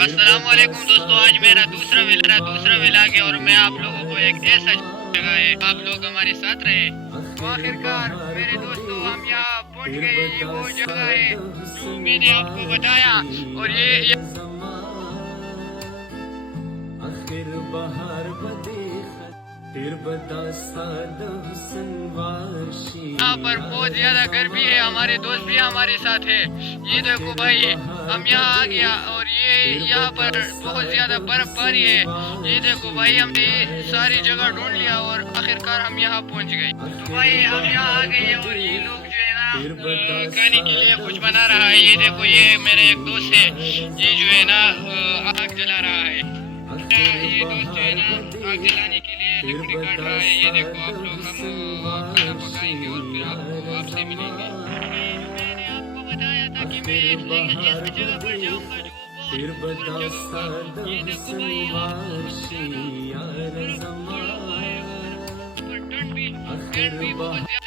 अस्सलाम वालेकुम दोस्तों, आज मेरा दूसरा व्लॉग है और मैं आप लोगों को एक ऐसा जगह है, आप लोग हमारे साथ रहे। तो आखिरकार मेरे दोस्तों हम यहाँ पहुँच गए। ये वो जगह है जो मैंने आपको बताया और ये यहाँ पर बहुत ज्यादा गर्मी है। हमारे दोस्त भी हमारे साथ है। ये देखो भाई, हम यहाँ आ गया और ये यहाँ पर बहुत ज्यादा बर्फबारी है। ये देखो भाई, हमने ये सारी जगह ढूंढ लिया और आखिरकार हम यहाँ पहुँच गए। तो भाई हम यहाँ आ गए और ये लोग जो है ना खाने के लिए कुछ बना रहा है। ये देखो, ये मेरा एक दोस्त है, ये जो है ना आग जला रहा है। ये दोस्त जो है ना आग जलाने के लिए लकड़ी काट रहा है। ये देखो आप लोग, हम खाना पकाएंगे और फिर आपसे मिलेंगे। मैंने आपको बताया था कि मैं ऐसी जगह पर जाऊंगा जो बहुत जगह होगा। ये देखो भाई, यहाँ बर्फ पड़ा हुआ है और ठंड भी बहुत ज्यादा